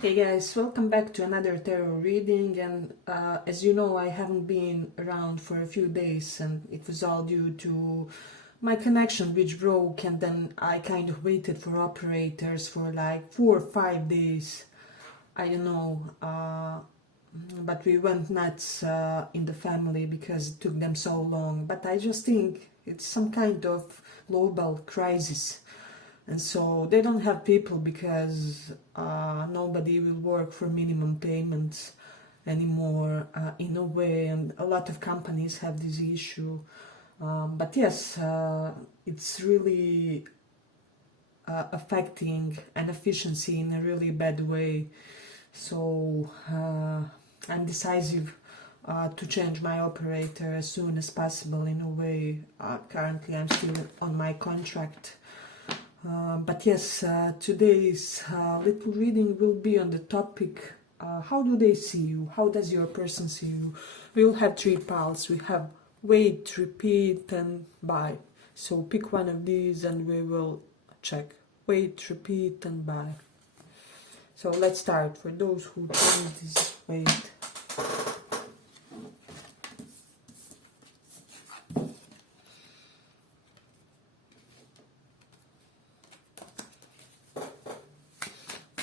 Hey guys, welcome back to another tarot reading, and as you know, I haven't been around for a few days, and it was all due to my connection which broke, and then I kind of waited for operators for like 4 or 5 days. I don't know, but we went nuts in the family because it took them so long. But I just think it's some kind of global crisis, and so they don't have people because nobody will work for minimum payments anymore in a way, and a lot of companies have this issue. But yes, it's really affecting an efficiency in a really bad way. So I'm decisive to change my operator as soon as possible in a way. Currently I'm still on my contract. But yes, today's little reading will be on the topic, how do they see you? How does your person see you? We will have 3 piles. We have wait, repeat, and buy. So pick one of these and we will check. Wait, repeat, and buy. So let's start. For those who chose this wait.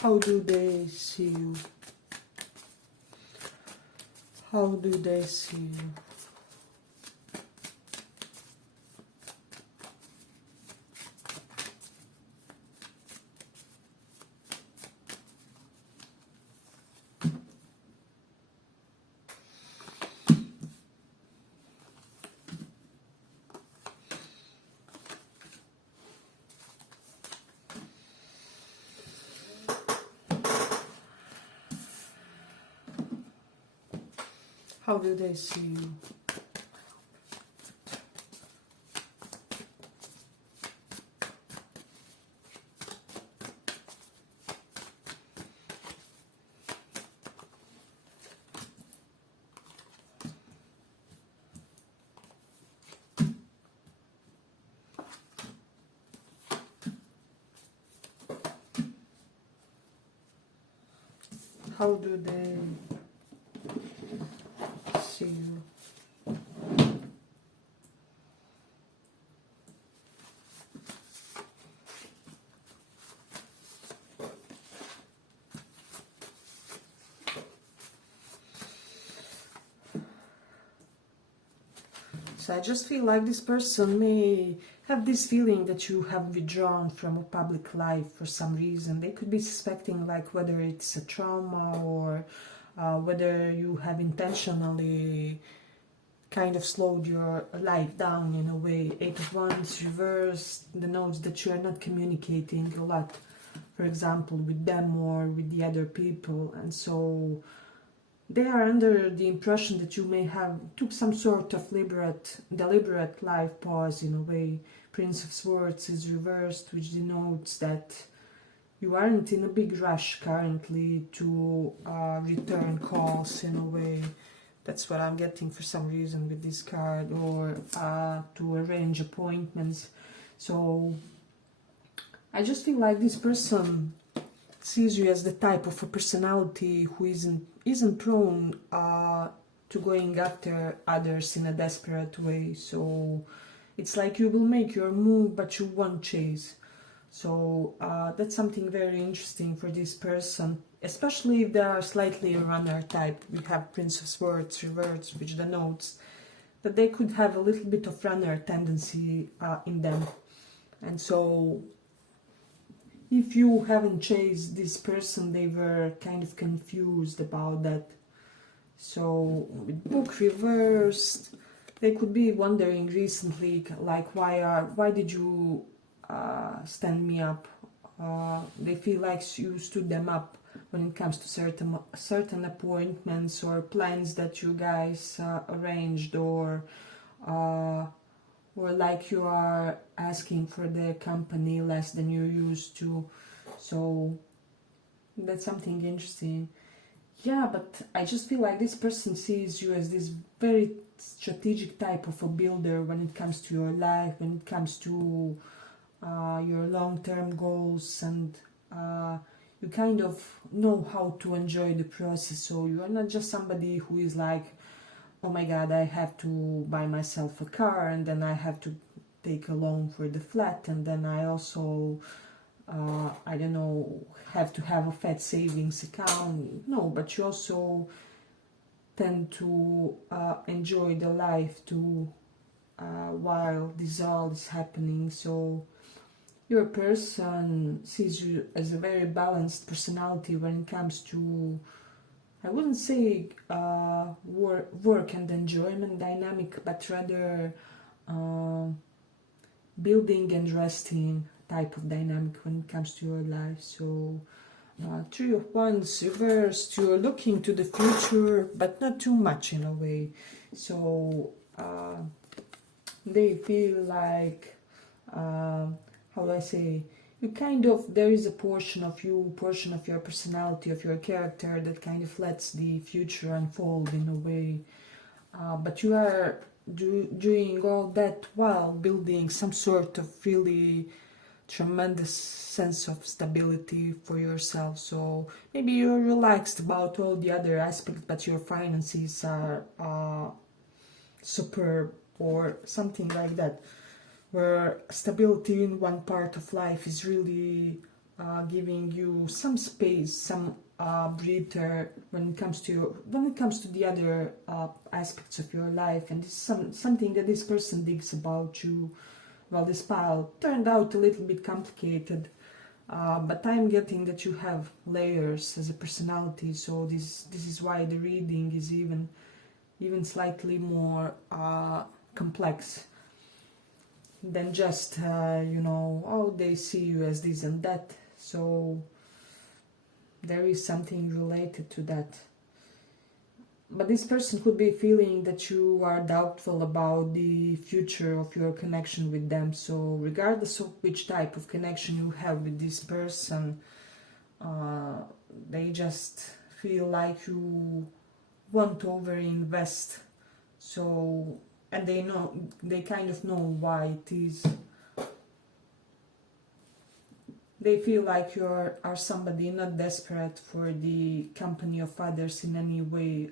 How do they see you? How do they see you? How do they see you? How do they see you? So I just feel like this person may have this feeling that you have withdrawn from a public life for some reason. They could be suspecting like whether it's a trauma or whether you have intentionally kind of slowed your life down in a way. 8 of Wands reversed denotes that you are not communicating a lot, for example, with them or with the other people, and so they are under the impression that you may have took some sort of deliberate life pause in a way. Prince of Swords is reversed, which denotes that you aren't in a big rush currently to return calls in a way. That's what I'm getting for some reason with this card, or to arrange appointments. So I just feel like this person sees you as the type of a personality who isn't prone to going after others in a desperate way. So it's like you will make your move, but you won't chase. So that's something very interesting for this person, especially if they are slightly a runner type. We have Prince of Swords reversed, which denotes that they could have a little bit of runner tendency in them. And so if you haven't chased this person, they were kind of confused about that. So with Book reversed, they could be wondering recently, like, why did you stand me up? They feel like you stood them up when it comes to certain appointments or plans that you guys arranged, or like you are asking for the company less than you used to. So that's something interesting. Yeah, but I just feel like this person sees you as this very strategic type of a builder when it comes to your life, when it comes to your long-term goals, and you kind of know how to enjoy the process. So you are not just somebody who is like, oh my god, I have to buy myself a car, and then I have to take a loan for the flat, and then I also I don't know, have to have a fat savings account. No, but you also tend to enjoy the life too while this all is happening. So your person sees you as a very balanced personality when it comes to, I wouldn't say work and enjoyment dynamic, but rather building and resting type of dynamic when it comes to your life. So Three of Wands reversed, you're looking to the future, but not too much in a way. So they feel like, how do I say, you kind of, there is a portion of you, portion of your personality, of your character that kind of lets the future unfold in a way. But you are doing all that while building some sort of really tremendous sense of stability for yourself. So maybe you're relaxed about all the other aspects, but your finances are superb or something like that, where stability in one part of life is really giving you some space, some breather when it comes to the other aspects of your life. And this is something that this person digs about you. Well, this pile turned out a little bit complicated, but I'm getting that you have layers as a personality, so this is why the reading is even slightly more complex than just oh, they see you as this and that. So there is something related to that. But this person could be feeling that you are doubtful about the future of your connection with them. So regardless of which type of connection you have with this person, they just feel like you want to overinvest. So, and they kind of know why it is. They feel like you are somebody not desperate for the company of others in any way.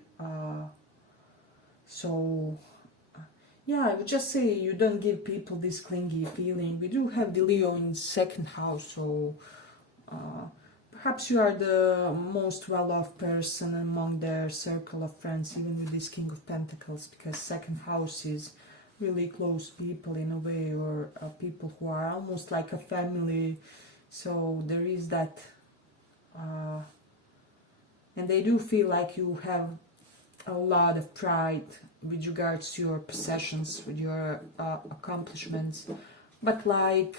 So, yeah, I would just say you don't give people this clingy feeling. We do have the Leo in second house, so perhaps you are the most well-off person among their circle of friends, even with this King of Pentacles, because second house is really close people in a way, or people who are almost like a family. So there is that, and they do feel like you have a lot of pride with regards to your possessions, with your accomplishments, but like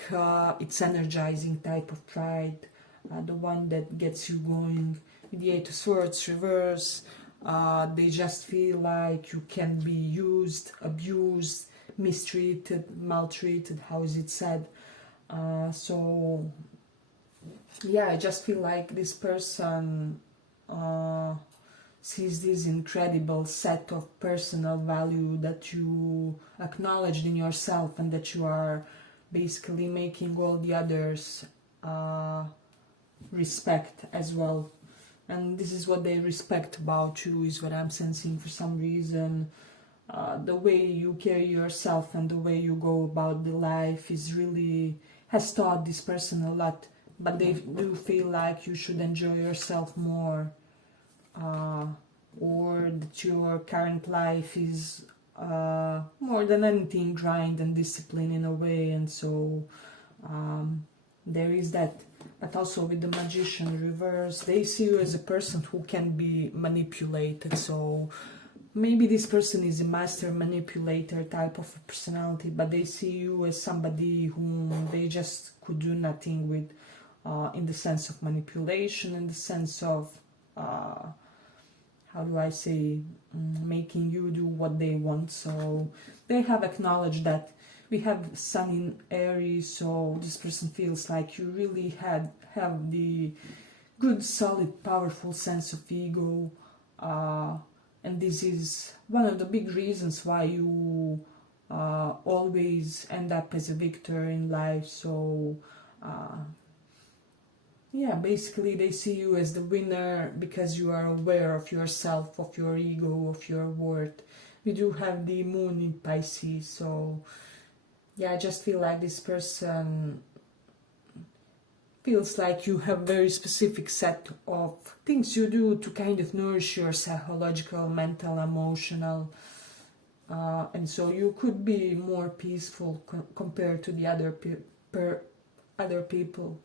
it's energizing type of pride, the one that gets you going. With the Eight of Swords reverse, they just feel like you can be used, abused, mistreated, maltreated, how is it said? So yeah, I just feel like this person sees this incredible set of personal value that you acknowledged in yourself, and that you are basically making all the others respect as well. And this is what they respect about you, is what I'm sensing for some reason. The way you carry yourself and the way you go about the life is really, has taught this person a lot. But they do feel like you should enjoy yourself more, or that your current life is more than anything grind and discipline in a way. And so there is that. But also with the Magician reverse, they see you as a person who can be manipulated. So maybe this person is a master manipulator type of personality, but they see you as somebody whom they just could do nothing with, in the sense of manipulation, in the sense of, how do I say, making you do what they want. So they have acknowledged that. We have Sun in Aries, so this person feels like you really have the good, solid, powerful sense of ego, and this is one of the big reasons why you always end up as a victor in life. So yeah, basically they see you as the winner because you are aware of yourself, of your ego, of your worth. We do have the moon in Pisces, so yeah, I just feel like this person feels like you have very specific set of things you do to kind of nourish your psychological, mental, emotional, and so you could be more peaceful compared to the other people.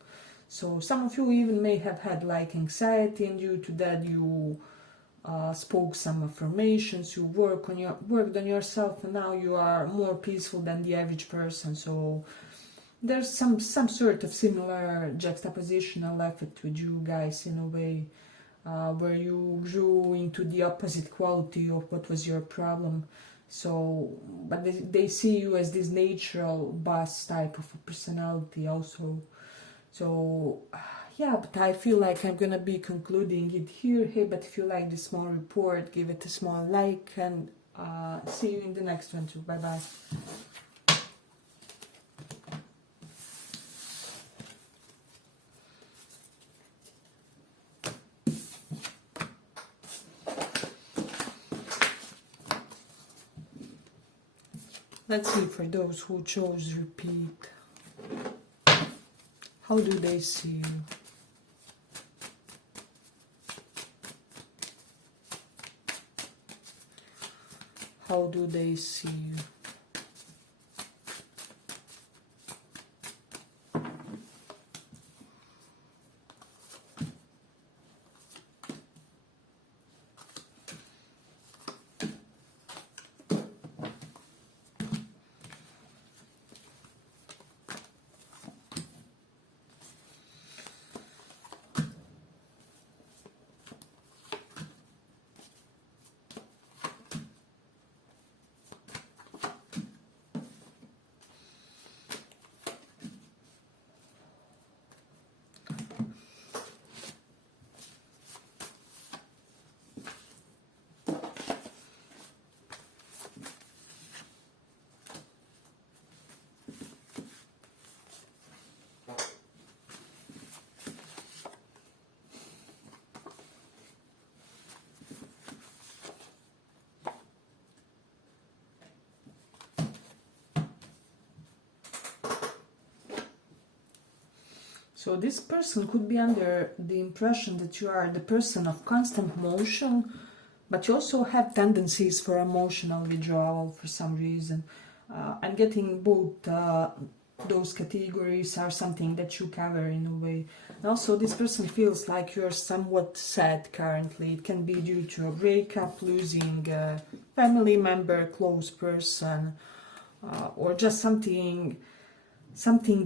So some of you even may have had like anxiety, and due to that you spoke some affirmations, you worked on yourself, and now you are more peaceful than the average person. So there's some sort of similar juxtapositional effect with you guys in a way, where you grew into the opposite quality of what was your problem. So, but they see you as this natural boss type of a personality also. So, yeah, but I feel like I'm gonna be concluding it here. Hey, but if you like this small report, give it a small like, and see you in the next one too. Bye bye. Let's see, for those who chose repeat, how do they see you? How do they see you? So this person could be under the impression that you are the person of constant motion, but you also have tendencies for emotional withdrawal for some reason. I'm getting both those categories are something that you cover in a way. And also this person feels like you're somewhat sad currently. It can be due to a breakup, losing a family member, close person, or just something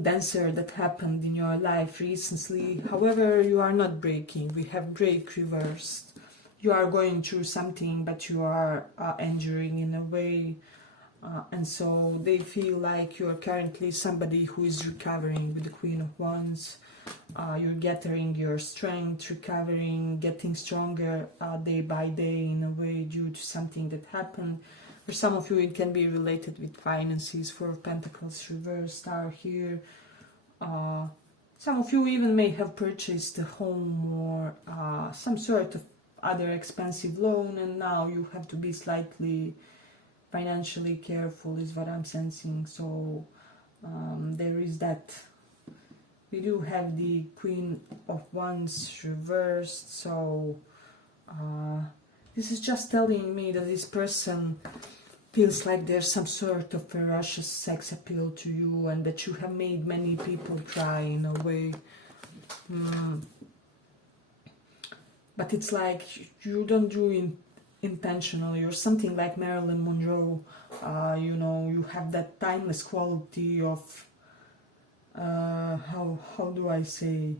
denser that happened in your life recently. However, you are not breaking. We have break reversed. You are going through something, but you are enduring in a way. And so they feel like you're currently somebody who is recovering with the Queen of Wands. You're gathering your strength, recovering, getting stronger day by day in a way due to something that happened. For some of you, it can be related with finances. Four of Pentacles reversed Star here. Some of you even may have purchased a home or some sort of other expensive loan, and now you have to be slightly financially careful is what I'm sensing. So there is that. We do have the Queen of Wands reversed, so this is just telling me that this person feels like there's some sort of ferocious sex appeal to you, and that you have made many people cry in a way. But it's like you don't do it intentionally. You're something like Marilyn Monroe. You know, you have that timeless quality of how do I say,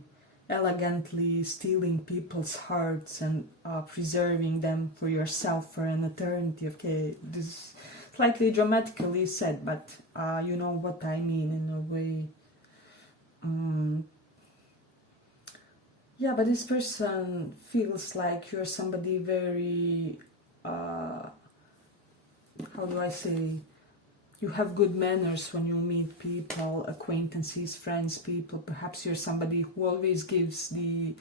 elegantly stealing people's hearts and preserving them for yourself for an eternity. Okay, this is slightly dramatically said, but you know what I mean in a way. Yeah, but this person feels like you're somebody very, how do I say, you have good manners when you meet people, acquaintances, friends, people. Perhaps you're somebody who always gives the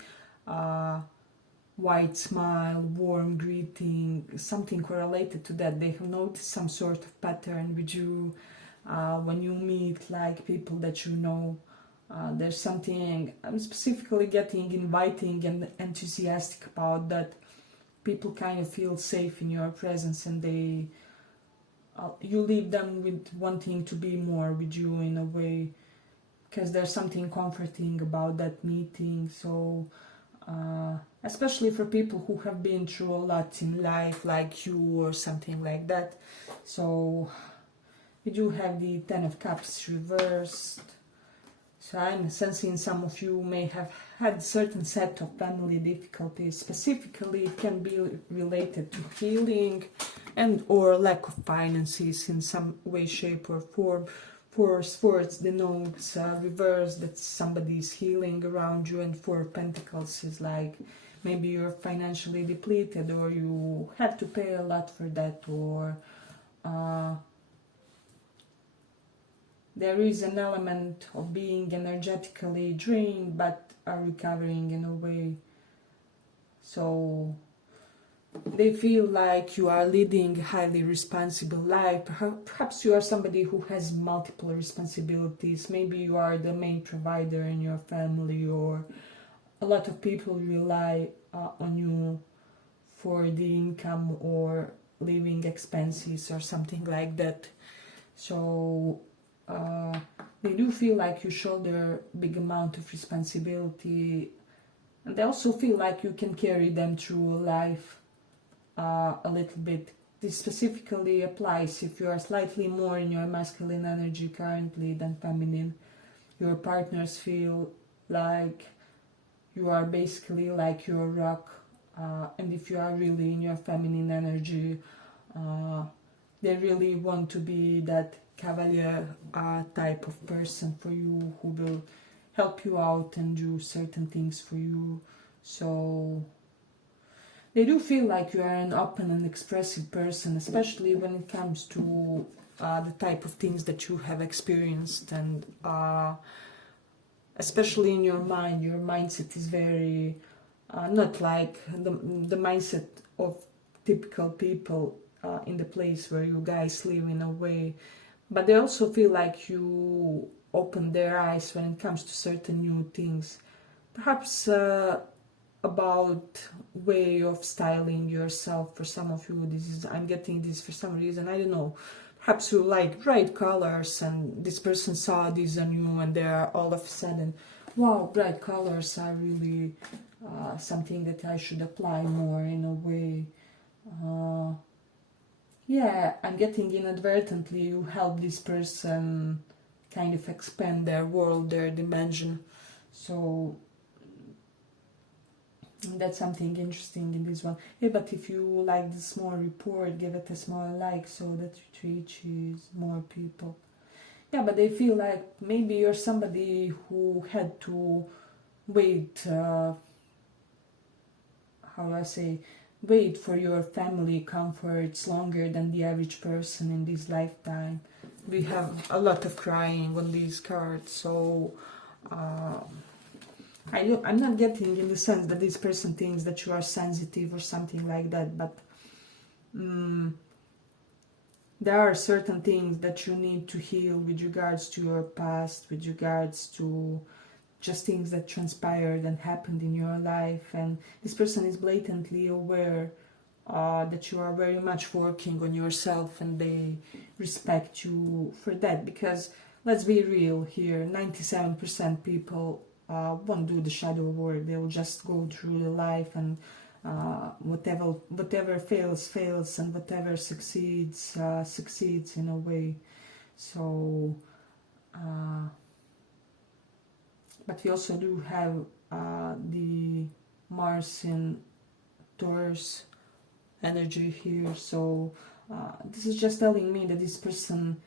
white smile, warm greeting, something correlated to that. They have noticed some sort of pattern with you when you meet like people that you know. There's something I'm specifically getting inviting and enthusiastic about, that people kind of feel safe in your presence, and they you leave them with wanting to be more with you in a way, because there's something comforting about that meeting. So especially for people who have been through a lot in life like you or something like that. So we do have the 10 of Cups reversed. So I'm sensing some of you may have had certain set of family difficulties. Specifically, it can be related to healing and or lack of finances in some way, shape or form. For Swords denotes reverse, that somebody is healing around you, and Four of Pentacles is like maybe you're financially depleted or you have to pay a lot for that, or there is an element of being energetically drained but are recovering in a way. So they feel like you are leading a highly responsible life. Perhaps you are somebody who has multiple responsibilities. Maybe you are the main provider in your family, or a lot of people rely on you for the income or living expenses or something like that. So they do feel like you shoulder a big amount of responsibility, and they also feel like you can carry them through life a little bit. This specifically applies if you are slightly more in your masculine energy currently than feminine. Your partners feel like you are basically like your rock, and if you are really in your feminine energy, they really want to be that cavalier type of person for you, who will help you out and do certain things for you. So they do feel like you are an open and expressive person, especially when it comes to the type of things that you have experienced, and especially in your mind. Your mindset is very not like the mindset of typical people in the place where you guys live in a way, but they also feel like you open their eyes when it comes to certain new things. Perhaps about way of styling yourself. For some of you, this is, I'm getting this for some reason, I don't know, perhaps you like bright colors, and this person saw this on you and they're all of a sudden, wow, bright colors are really something that I should apply more in a way. Yeah, I'm getting inadvertently you help this person kind of expand their world, their dimension. So that's something interesting in this one. Yeah, but if you like the small report, give it a small like so that it reaches more people. Yeah, but they feel like maybe you're somebody who had to wait, how do I say, wait for your family comforts longer than the average person in this lifetime. We have a lot of crying on these cards, so I'm not getting in the sense that this person thinks that you are sensitive or something like that, but there are certain things that you need to heal with regards to your past, with regards to just things that transpired and happened in your life, and this person is blatantly aware that you are very much working on yourself, and they respect you for that, because let's be real here, 97% people won't do the shadow work. They'll just go through the life, and whatever fails, and whatever succeeds in a way. So but we also do have the Mars in Taurus energy here, so this is just telling me that this person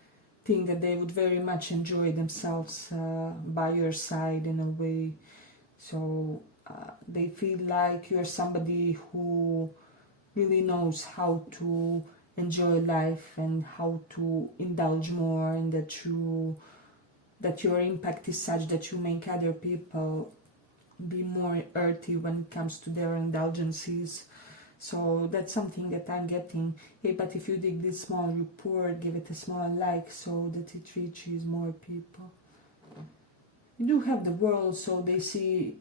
think that they would very much enjoy themselves by your side in a way. So they feel like you're somebody who really knows how to enjoy life and how to indulge more, and that your impact is such that you make other people be more earthy when it comes to their indulgences. So that's something that I'm getting. Hey, but if you dig this small report, give it a small like so that it reaches more people. You do have the world, so they see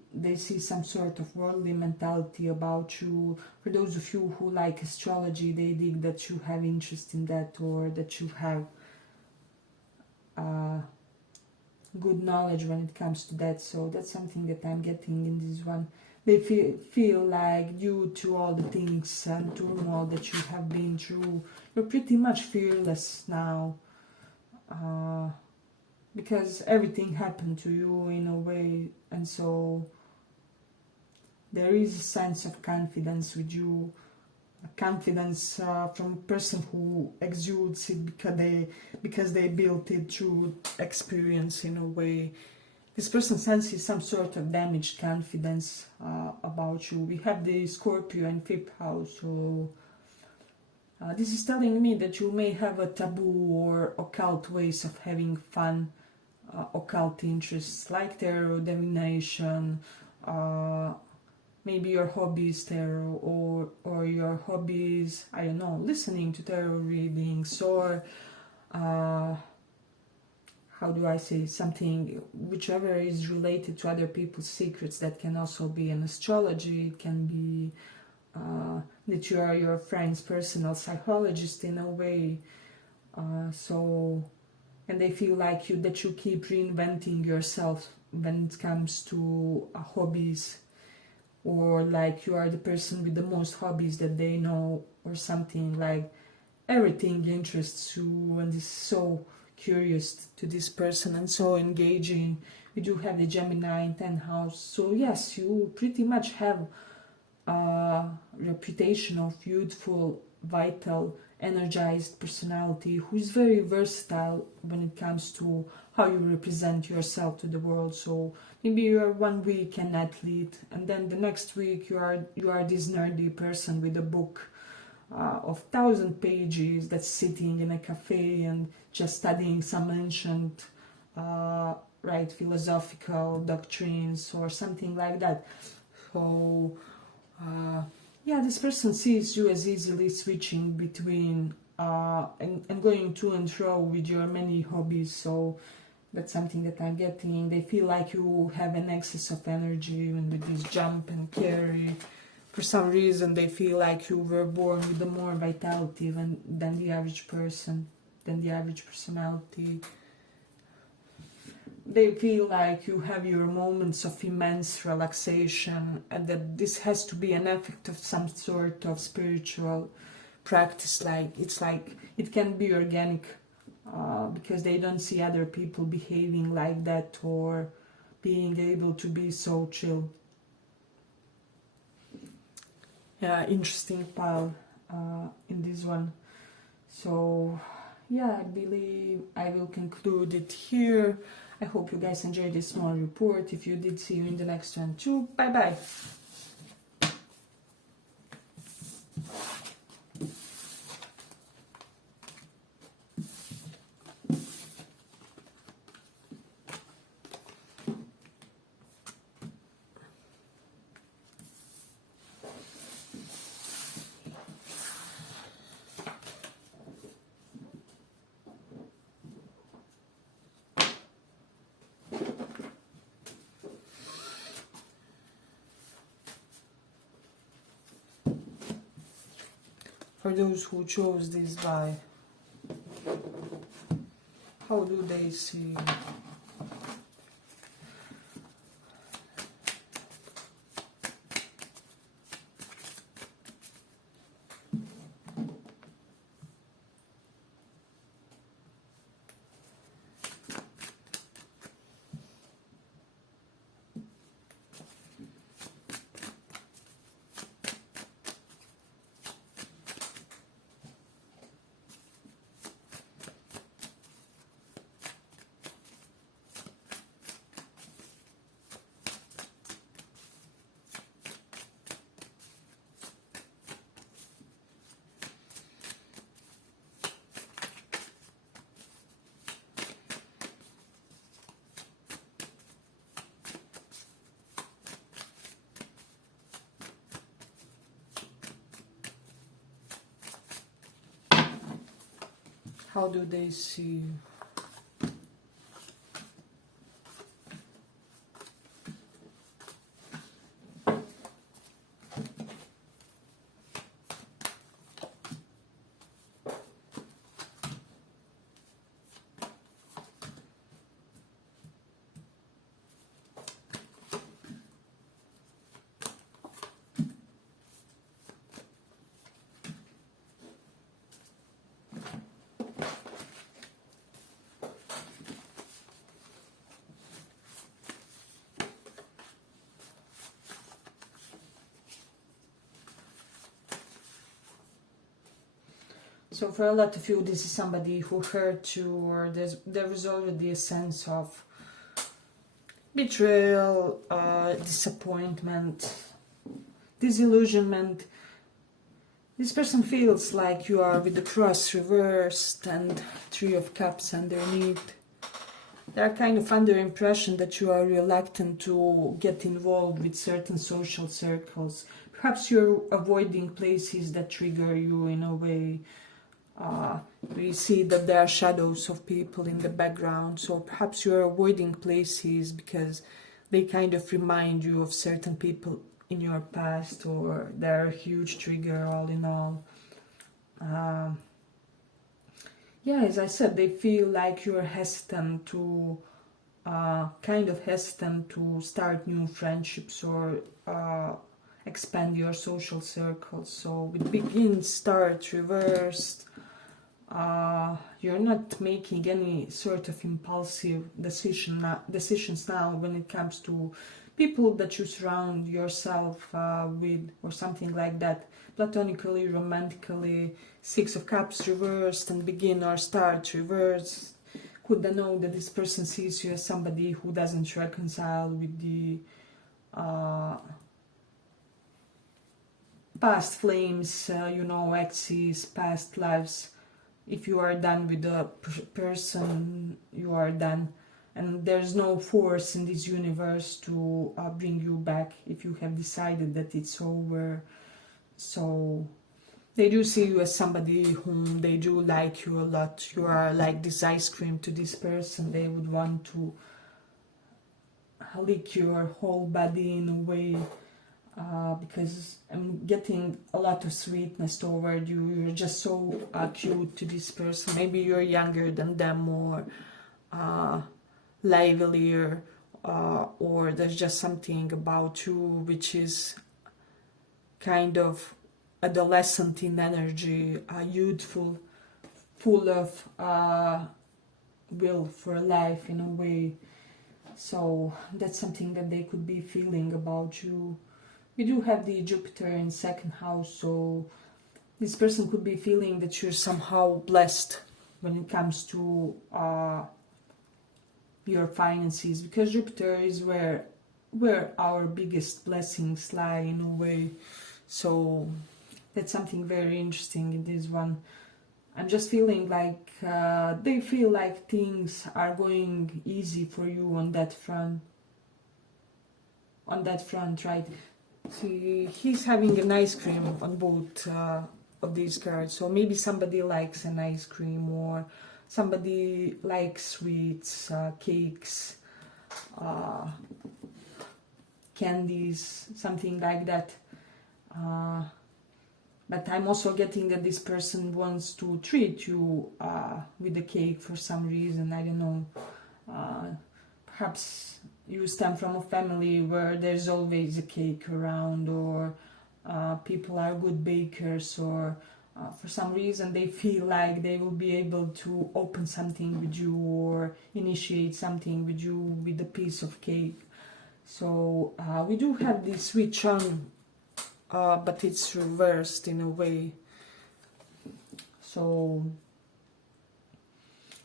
some sort of worldly mentality about you. For those of you who like astrology, they dig that you have interest in that, or that you have good knowledge when it comes to that. So that's something that I'm getting in this one. They feel like, due to all the things and turmoil that you have been through, you're pretty much fearless now, because everything happened to you in a way, and so there is a sense of confidence with you, a confidence from a person who exudes it because they built it through experience in a way. This person senses some sort of damaged confidence about you. We have the Scorpio in 5th house, so this is telling me that you may have a taboo or occult ways of having fun, occult interests like tarot, divination, maybe your hobby is tarot, or your hobbies, I don't know, listening to tarot readings, or how do I say, something, whichever is related to other people's secrets. That can also be an astrology, it can be that you are your friend's personal psychologist in a way. And they feel like that you keep reinventing yourself when it comes to hobbies, or like you are the person with the most hobbies that they know, or something like everything interests you, and is so curious to this person and so engaging. We do have the Gemini in 10th house, so yes, you pretty much have a reputation of youthful, vital, energized personality who is very versatile when it comes to how you represent yourself to the world. So maybe you are one week an athlete, and then the next week you are this nerdy person with a book of 1,000 pages that's sitting in a cafe and just studying some ancient philosophical doctrines or something like that. So yeah, this person sees you as easily switching between and going to and fro with your many hobbies. So that's something that I'm getting. They feel like you have an excess of energy, and with this jump and carry, for some reason they feel like you were born with more vitality than the average person, than the average personality. They feel like you have your moments of immense relaxation, and that this has to be an effect of some sort of spiritual practice. It can be organic, because they don't see other people behaving like that or being able to be so chill. Yeah, interesting pile in this one. So yeah, I believe I will conclude it here. I hope you guys enjoyed this small report. If you did, see you in the next one too. Bye bye. For those who chose this vibe, how do they see? How do they see you? So for a lot of you, this is somebody who hurt you, or there is already a sense of betrayal, disappointment, disillusionment. This person feels like you are with the cross reversed and Three of Cups underneath. They are kind of under impression that you are reluctant to get involved with certain social circles. Perhaps you're avoiding places that trigger you in a way. We see that there are shadows of people in the background, so perhaps you're avoiding places because they kind of remind you of certain people in your past, or they're a huge trigger all in all. Yeah, as I said, they feel like you're hesitant to, kind of hesitant to start new friendships or expand your social circles. So it begins, start, reversed. You're not making any sort of impulsive decisions now when it comes to people that you surround yourself with, or something like that. Platonically, romantically, Six of Cups reversed and begin or start reversed. Could I know that this person sees you as somebody who doesn't reconcile with the past flames, exes, past lives. If you are done with the person, you are done. And there's no force in this universe to bring you back if you have decided that it's over. So they do see you as somebody whom they do like you a lot. You are like this ice cream to this person. They would want to lick your whole body in a way. Because I'm getting a lot of sweetness toward you. You're just so cute to this person. Maybe you're younger than them, or livelier, or there's just something about you which is kind of adolescent in energy, youthful, full of will for life in a way. So that's something that they could be feeling about you. We do have the Jupiter in second house, so this person could be feeling that you're somehow blessed when it comes to your finances, because Jupiter is where our biggest blessings lie in a way. So that's something very interesting in this one. I'm just feeling like they feel like things are going easy for you on that front. Right? See, he's having an ice cream on both of these cards. So maybe somebody likes an ice cream, or somebody likes sweets, cakes, candies, something like that. But I'm also getting that this person wants to treat you with a cake for some reason. I don't know. Perhaps you stem from a family where there's always a cake around, or people are good bakers, or for some reason they feel like they will be able to open something with you or initiate something with you with a piece of cake. So we do have this switch on, but it's reversed in a way. So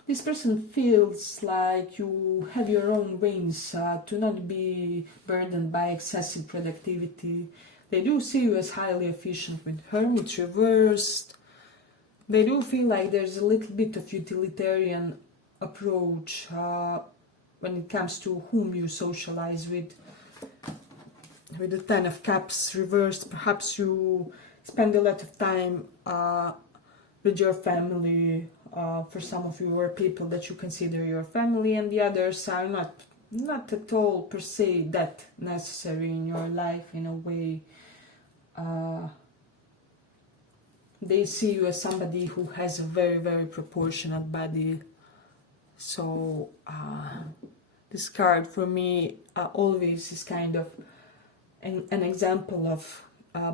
this person feels like you have your own ways to not be burdened by excessive productivity. They do see you as highly efficient with Hermit reversed. They do feel like there's a little bit of utilitarian approach when it comes to whom you socialize with. With the Ten of Cups reversed, perhaps you spend a lot of time with your family, for some of you are people that you consider your family, and the others are not at all per se that necessary in your life. In a way, they see you as somebody who has a very, very proportionate body. So this card for me always is kind of an example of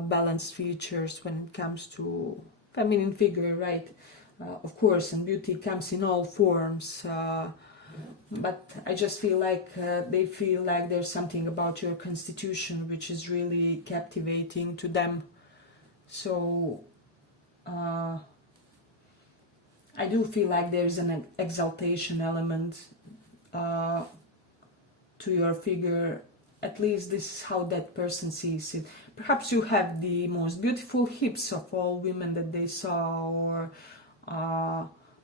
balanced features when it comes to feminine figure, right? Of course, and beauty comes in all forms, but I just feel like they feel like there's something about your constitution which is really captivating to them. So I do feel like there's an exaltation element to your figure. At least this is how that person sees it. Perhaps you have the most beautiful hips of all women that they saw, or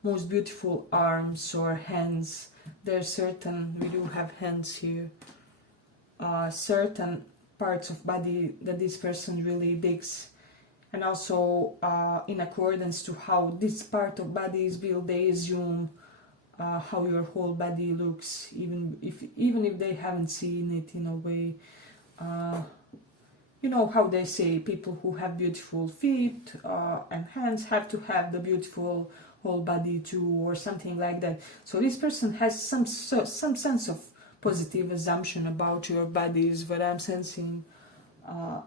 most beautiful arms or hands. There's certain, we do have hands here, certain parts of body that this person really digs. And also in accordance to how this part of body is built, they assume how your whole body looks, even if they haven't seen it in a way. You know how they say people who have beautiful feet and hands have to have the beautiful whole body too, or something like that. So this person has some sense of positive assumption about your body is what I'm sensing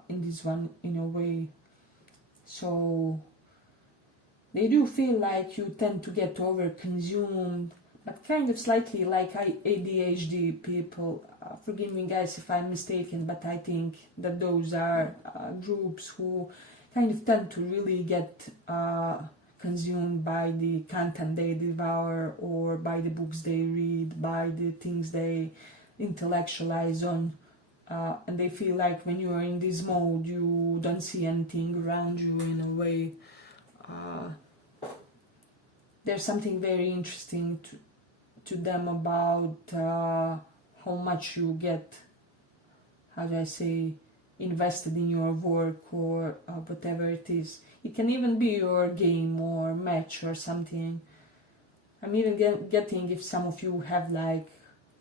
in this one, in a way. So they do feel like you tend to get over-consumed, but kind of slightly like ADHD people. Forgive me guys if I'm mistaken, but I think that those are groups who kind of tend to really get consumed by the content they devour, or by the books they read, by the things they intellectualize on. And they feel like when you are in this mode, you don't see anything around you in a way. There's something very interesting to them about how much you get, how do I say, invested in your work, or whatever it is. It can even be your game or match or something. I'm even getting if some of you have like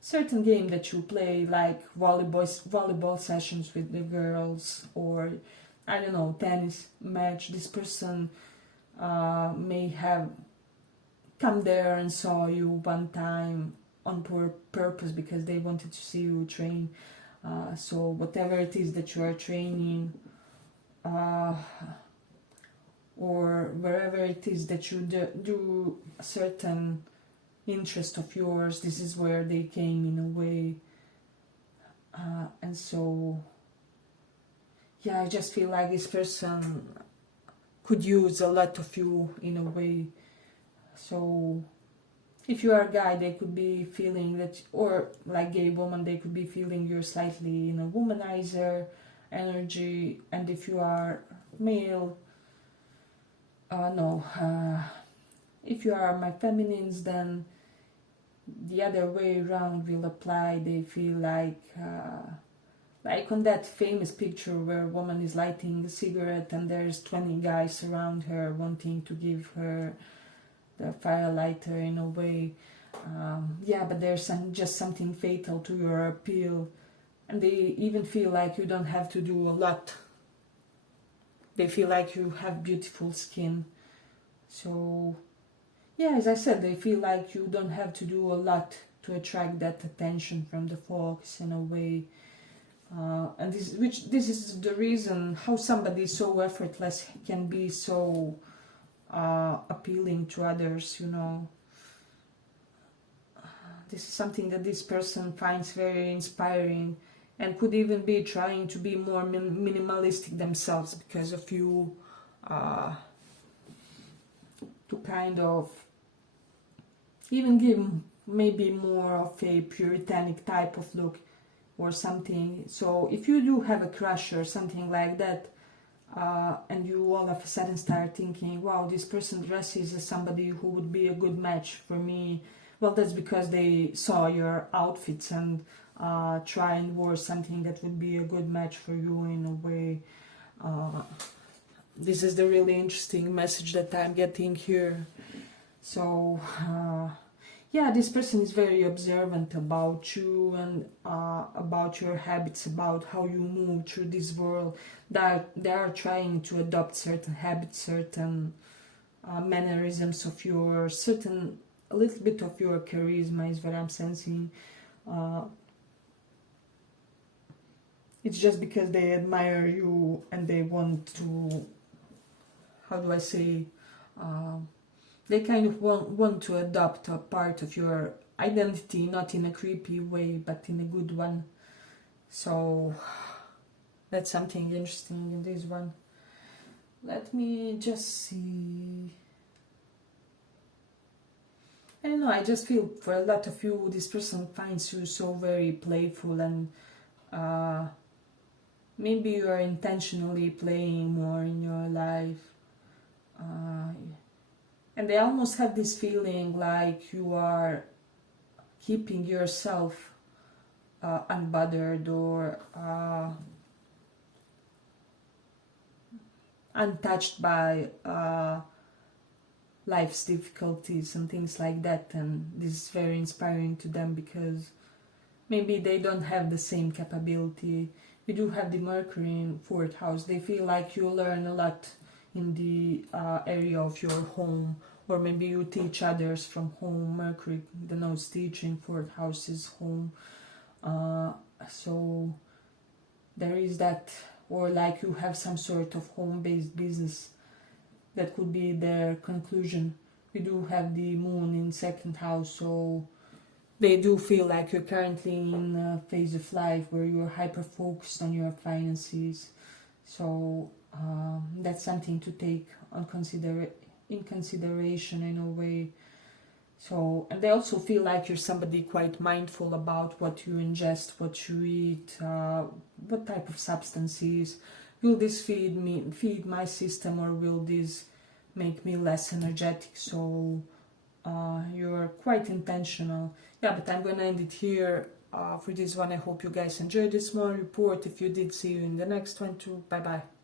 certain game that you play, like volleyball sessions with the girls, or I don't know, tennis match. This person may have come there and saw you one time on purpose because they wanted to see you train. So whatever it is that you are training, or wherever it is that you do a certain interest of yours, this is where they came in a way. And so yeah, I just feel like this person could use a lot of you in a way. So if you are a guy, they could be feeling that, or like gay woman, they could be feeling you're slightly in a womanizer energy. And if you are male, if you are my feminines, then the other way around will apply. They feel like on that famous picture where a woman is lighting a cigarette and there's 20 guys around her wanting to give her the fire lighter in a way. Yeah, but there's just something fatal to your appeal, and they even feel like you don't have to do a lot. They feel like you have beautiful skin. So yeah, as I said, they feel like you don't have to do a lot to attract that attention from the folks in a way. And this is the reason how somebody so effortless can be so appealing to others, you know. This is something that this person finds very inspiring, and could even be trying to be more minimalistic themselves because of you, to kind of even give maybe more of a puritanic type of look or something. So if you do have a crush or something like that, and you all of a sudden start thinking, wow, this person dresses as somebody who would be a good match for me, well, that's because they saw your outfits and try and wore something that would be a good match for you in a way. This is the really interesting message that I'm getting here. So yeah, this person is very observant about you and about your habits, about how you move through this world. They are trying to adopt certain habits, certain mannerisms of yours, certain, a little bit of your charisma is what I'm sensing. It's just because they admire you and they want to, how do I say, they kind of want to adopt a part of your identity, not in a creepy way, but in a good one. So that's something interesting in this one. Let me just see. I don't know, I just feel for a lot of you, this person finds you so very playful, and maybe you are intentionally playing more in your life. And they almost have this feeling like you are keeping yourself unbothered or untouched by life's difficulties and things like that. And this is very inspiring to them because maybe they don't have the same capability. You do have the Mercury in 4th house. They feel like you learn a lot in the area of your home, or maybe you teach others from home. Mercury, the notes teaching, 4th house is home. So there is that, or like you have some sort of home-based business. That could be their conclusion. We do have the moon in 2nd house, so they do feel like you're currently in a phase of life where you're hyper-focused on your finances. So that's something to take in consideration in a way. So, and they also feel like you're somebody quite mindful about what you ingest, what you eat, what type of substances. Will this feed my system, or will this make me less energetic? So you're quite intentional. Yeah, but I'm gonna end it here for this one. I hope you guys enjoyed this small report. If you did, see you in the next one too. Bye bye.